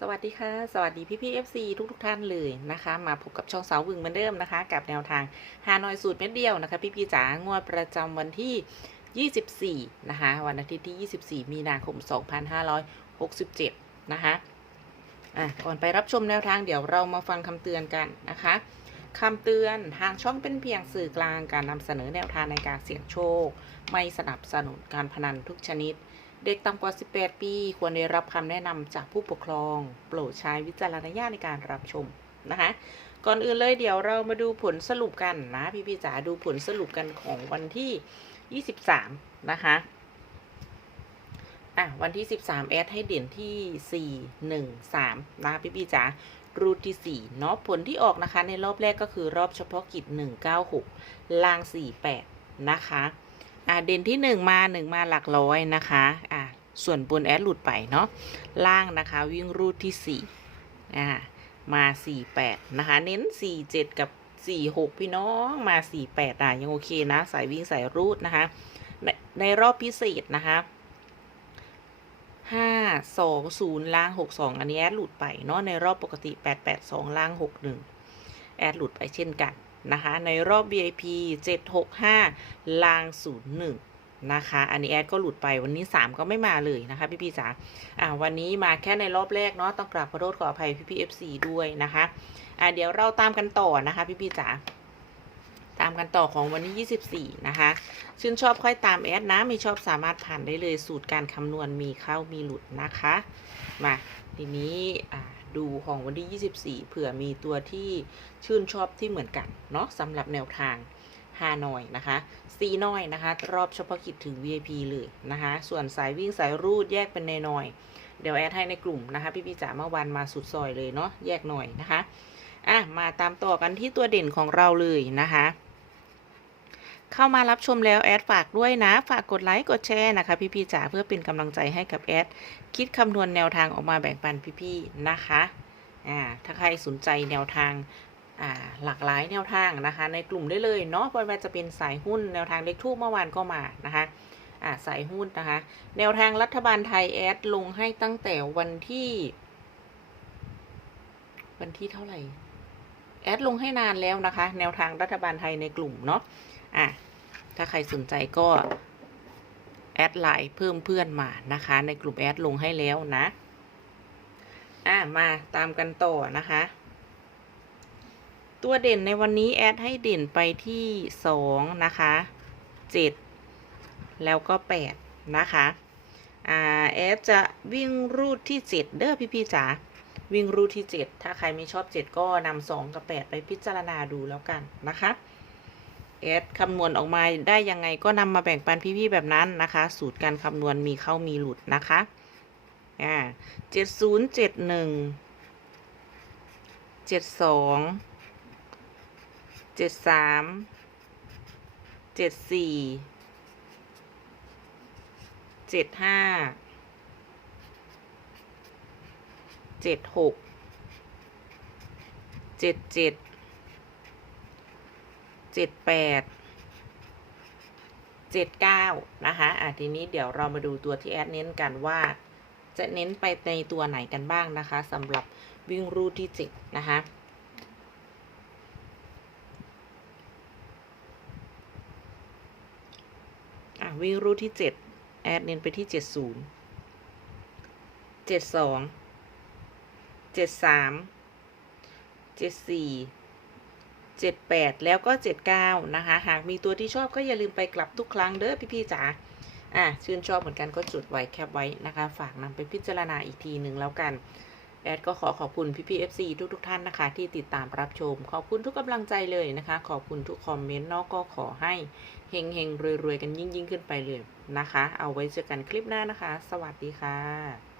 สวัสดีค่ะ สวัสดีพี่พี่เอฟซีทุกทุกท่านเลยนะคะ มาพบกับช่องเสาวึงเหมือนเดิมนะคะ กับแนวทางฮานอยสูตรเม็ดเดียวนะคะ พี่พี่จ๋างวดประจำวันที่ 24 นะคะ วันอาทิตย์ที่ 24 มีนาคม 2567 นะคะอะก่อนไปรับชมแนวทางเดี๋ยวเรามาฟังคำเตือนกันนะคะคำเตือนทางช่องเป็นเพียงสื่อกลางการนำเสนอแนวทางในการเสี่ยงโชค ไม่สนับสนุนการพนันทุกชนิด เด็กต่ำกว่า 18 ปี ควรได้รับคำแนะนำจากผู้ปกครอง โปรดใช้วิจารณญาณในการรับชมนะคะ ก่อนอื่นเลยเดี๋ยวเรามาดูผลสรุปกันนะ พี่พี่จ๋าดูผลสรุปกันของวันที่ 23 นะคะ อะ วันที่ 13 แอดให้เด่นที่ 4 1 3 นะพี่พี่จ๋ารูทที่ 4 เนาะผลที่ออกนะคะ ในรอบแรกก็คือรอบเฉพาะกิจ 196ล่าง 48 นะคะอ่าเด่นที่หนึ่งมาหนึ่งมาหลักร้อยนะคะอ่า ส่วนบนแอดหลุดไปเนาะล่างนะคะวิ่งรูดที่สี่อ่ามาสี่แปดนะคะ เน้นสี่เจ็ดกับสี่หกพี่น้องมาสี่แปดอะยังโอเคนะ สายวิ่งสายรูดนะคะ ในในรอบพิเศษนะคะห้าสองศูนย์ล่างหกสองอันนี้แอดหลุดไปเนาะในรอบปกติแปดแปดสองล่างหกหนึ่งแอดหลุดไปเช่นกันนะคะ ในรอบ VIP 765ล่าง01 นะคะ อันนี้แอดก็หลุดไปวันนี้ 3 ก็ไม่มาเลยนะคะพี่พี่จ๋าอ่าวันนี้มาแค่ในรอบแรกเนาะต้องกราบขอโทษขออภัยพี่พี่ FC ด้วยนะคะอ่าเดี๋ยวเราตามกันต่อนะคะพี่พี่จ๋าตามกันต่อของวันที่ 24 นะคะ ชื่นชอบค่อยตามแอดนะ ไม่ชอบสามารถผ่านได้เลยสูตรการคำนวณมีเข้ามีหลุดนะคะ มาทีนี้ดูของวันที่ 24 เผื่อมีตัวที่ชื่นชอบที่เหมือนกันเนาะสำหรับแนวทาง ฮานอยนะคะซีน้อยนะคะ รอบเฉพาะกิจถึง VIP เลยนะคะ ส่วนสายวิ่งสายรูดแยกเป็นในหน่อย เดี๋ยวแอดให้ในกลุ่มนะคะพี่พี่จ๋าเมื่อวานมาสุดซอยเลยเนาะแยกหน่อยนะคะอะมาตามต่อกันที่ตัวเด่นของเราเลยนะคะเข้ามารับชมแล้วแอดฝากด้วยนะ ฝากกดไลค์กดแชร์นะคะ พี่พี่ๆจ๋าเพื่อเป็นกำลังใจให้กับแอดคิดคำนวณแนวทางออกมาแบ่งปันพี่ๆนะคะอ่าถ้าใครสนใจแนวทาง หลากหลายแนวทางนะคะ ในกลุ่มได้เลยเนาะไม่ว่าจะเป็นสายหุ้นแนวทางเล็กทูกเมื่อวานก็มานะคะอ่าสายหุ้นนะคะ แนวทางรัฐบาลไทยแอดลงให้ตั้งแต่วันที่ วันที่เท่าไหร่แอดลงให้นานแล้วนะคะ แนวทางรัฐบาลไทยในกลุ่มเนาะอะถ้าใครสนใจก็แอดไลน์เพิ่มเพื่อนมานะคะ ในกลุ่มแอดลงให้แล้วนะ อะมาตามกันต่อนะคะ ตัวเด่นในวันนี้แอดให้เด่นไปที่สองนะคะเจ็ดแล้วก็แปดนะคะอ่าแอดจะวิ่งรูดที่เจ็ดเด้อพี่พี่ๆจ๋าวิ่งรูดที่เจ็ดถ้าใครไม่ชอบเจ็ดก็นำสองกับแปดไปพิจารณาดูแล้วกันนะคะแอดคำนวณออกมาได้ยังไงก็นำมาแบ่งปันพี่ๆแบบนั้นนะคะ สูตรการคำนวณมีเข้ามีหลุดนะคะอ่าเจ็ดศูนย์เจ็ดหนึ่งเจ็ดสอง เจ็ดสามเจ็ดสี่เจ็ดห้าเจ็ดหกเจ็ดเจ็ดเจ็ดแปดเจ็ดเก้านะคะอะทีนี้เดี๋ยวเรามาดูตัวที่แอดเน้นกันว่าจะเน้นไปในตัวไหนกันบ้างนะคะสำหรับวิ่งรูดที่เจ็ดนะคะ วิ่งรูทที่เจ็ดแอดเน้นไปที่เจ็ดศูนย์เจ็ดสองเจ็ดสามเจ็ดสี่เจ็ดแปดแล้วก็เจ็ดเก้านะคะ หากมีตัวที่ชอบก็อย่าลืมไปกลับทุกครั้งเด้อพี่ๆจ๋าอะชื่นชอบเหมือนกันก็จุดไว้แคปไว้นะคะ ฝากนำไปพิจารณาอีกทีหนึ่งแล้วกัน แอดก็ขอขอบคุณพี่พี่ FC ทุกทุกท่านนะคะ ที่ติดตามรับชม ขอบคุณทุกกำลังใจเลยนะคะ ขอบคุณทุกคอมเมนต์เนอกก็ขอให้เฮงเฮงรวยรวยกันยิ่งยิ่งขึ้นไปเลยนะคะ เอาไว้เจอกันคลิปหน้านะคะ สวัสดีค่ะ